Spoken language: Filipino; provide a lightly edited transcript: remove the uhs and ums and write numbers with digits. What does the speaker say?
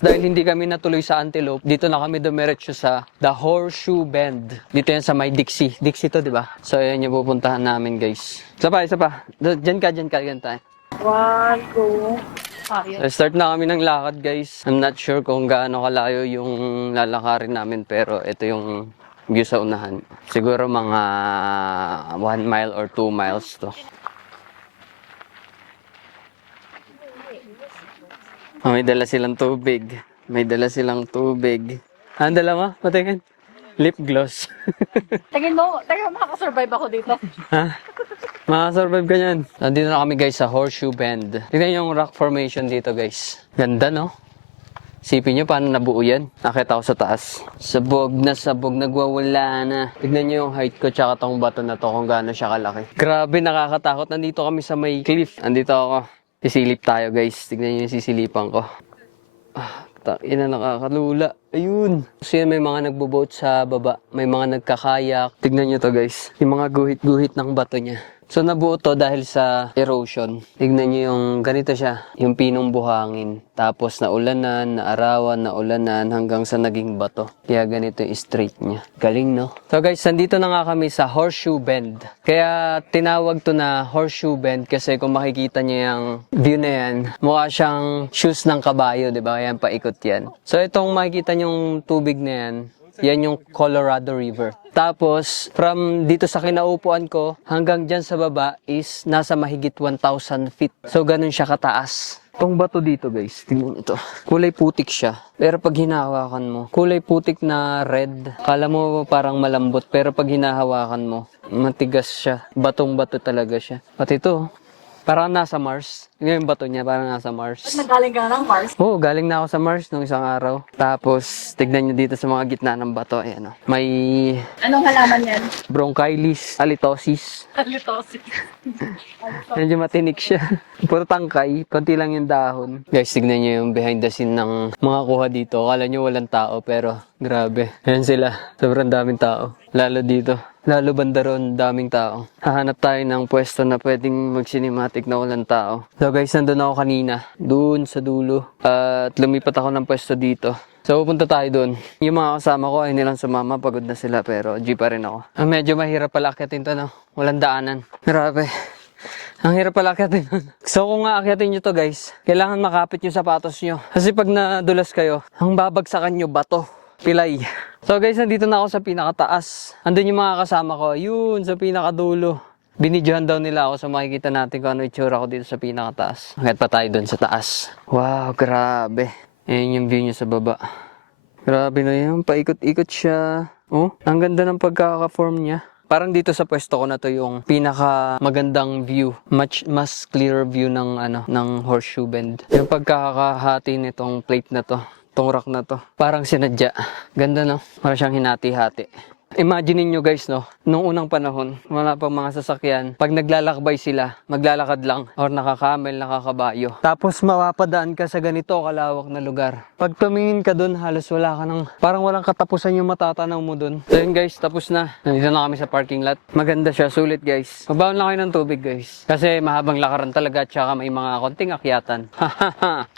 Dahil hindi kami natuloy sa Antelope, dito na kami dumiretso sa The Horseshoe Bend. Dito yan sa may Dixie. Dixie to, di ba? So, ayan yung pupuntahan namin, guys. Isa pa. Diyan ka, ganyan tayo. 1, 2. So, start na kami ng lakad, guys. I'm not sure kung gaano kalayo yung lalakarin namin, pero ito yung view sa unahan. Siguro mga 1 mile or 2 miles to. Oh, may dala silang tubig. Ang dala mo? Patingin. Lip gloss. Tingin mo, makakasurvive ako dito. Ha? Makasurvive ka yan. Nandito na kami, guys, sa Horseshoe Bend. Tignan yung rock formation dito, guys. Ganda, no? Sipin nyo paano nabuo yan. Nakita ko sa taas. Sabog, nagwawala na. Tignan nyo yung height ko tsaka tong bato na to kung gaano siya kalaki. Grabe, nakakatakot. Nandito kami sa may cliff. Nandito ako. Sisilip tayo, guys. Tignan nyo yung sisilipan ko. Ina, nakakalula. Ayun. Kasi may mga nagbo-boat sa baba. May mga nagkakayak. Tignan nyo to, guys. Yung mga guhit-guhit ng bato niya. So, nabuo to dahil sa erosion. Tignan nyo yung ganito siya. Yung pinong buhangin. Tapos, naulanan, naarawan, hanggang sa naging bato. Kaya ganito yung straight niya. Galing, no? So, guys, nandito na nga kami sa Horseshoe Bend. Kaya, tinawag to na Horseshoe Bend kasi kung makikita nyo yung view na yan, mukha siyang shoes ng kabayo, di ba? Kaya paikot yan. So, itong makikita nyong tubig na yan, yan yung Colorado River. Tapos, from dito sa kinaupuan ko, hanggang dyan sa baba is nasa mahigit 1,000 feet. So, ganun siya kataas. Itong bato dito, guys, tingnan ito. Kulay putik siya. Pero pag hinahawakan mo, kulay putik na red. Kala mo parang malambot, pero pag hinahawakan mo, matigas siya. Batong-bato talaga siya. Pati ito, parang nasa Mars. Yung bato niya, parang nasa Mars. Nagaling ka ng Mars? Oo, galing na ako sa Mars nung isang araw. Tapos, tignan nyo dito sa mga gitna ng bato. Ayan, oh. May Anong halaman yan? bronchitis, halitosis. Halitosis. Medyo matinik siya. Puro tangkay, konti lang yung dahon. Guys, tignan nyo yung behind the scene ng mga kuha dito. Akala nyo walang tao, pero grabe. Ayan sila. Sobrang daming tao. Lalo dito. Lalo banda ron, daming tao. Hahanap tayo ng pwesto na pwedeng mag-cinematic na walang tao. So guys, nandun ako kanina. Doon sa dulo. At lumipat ako ng pwesto dito. So pupunta tayo doon. Yung mga kasama ko ay nilang sumama. Pagod na sila pero G pa rin ako. Medyo mahirap pala akyatin to, no? Walang daanan. Grabe. Ang hirap pala akyatin. So kung nga akyatin nyo to, guys, kailangan makapit yung sapatos nyo. Kasi pag nadulas kayo, ang babagsakan nyo bato. Pilay. So guys, nandito na ako sa pinakataas. Andun yung mga kasama ko. Yun, sa pinakadulo. Binidyohan daw nila ako so makikita natin kung ano itsura ko dito sa pinakataas. Hanggat pa tayo dun sa taas. Wow, grabe. Ayan yung view niya sa baba. Grabe na yan. Paikot-ikot siya. Oh, ang ganda ng pagkaka-form niya. Parang dito sa pwesto ko na to yung pinaka magandang view. Mas clearer view ng Horseshoe Bend. Yung pagkakahati nitong plate na to. Itong rock na to. Parang sinadya. Ganda, no? Parang siyang hinati-hati. Imagine niyo guys, no? Nung unang panahon, wala pang mga sasakyan. Pag naglalakbay sila, maglalakad lang. Or nakakamel, nakakabayo. Tapos mapapadaan ka sa ganito kalawak na lugar. Pag tumingin ka dun, halos wala ka ng... Parang walang katapusan yung matatanaw mo dun. So yun guys, tapos na. Nandito na kami sa parking lot. Maganda siya, sulit guys. Mabaon lang kayo ng tubig guys. Kasi mahabang lakaran talaga, tsaka may mga konting akyatan. Hahaha.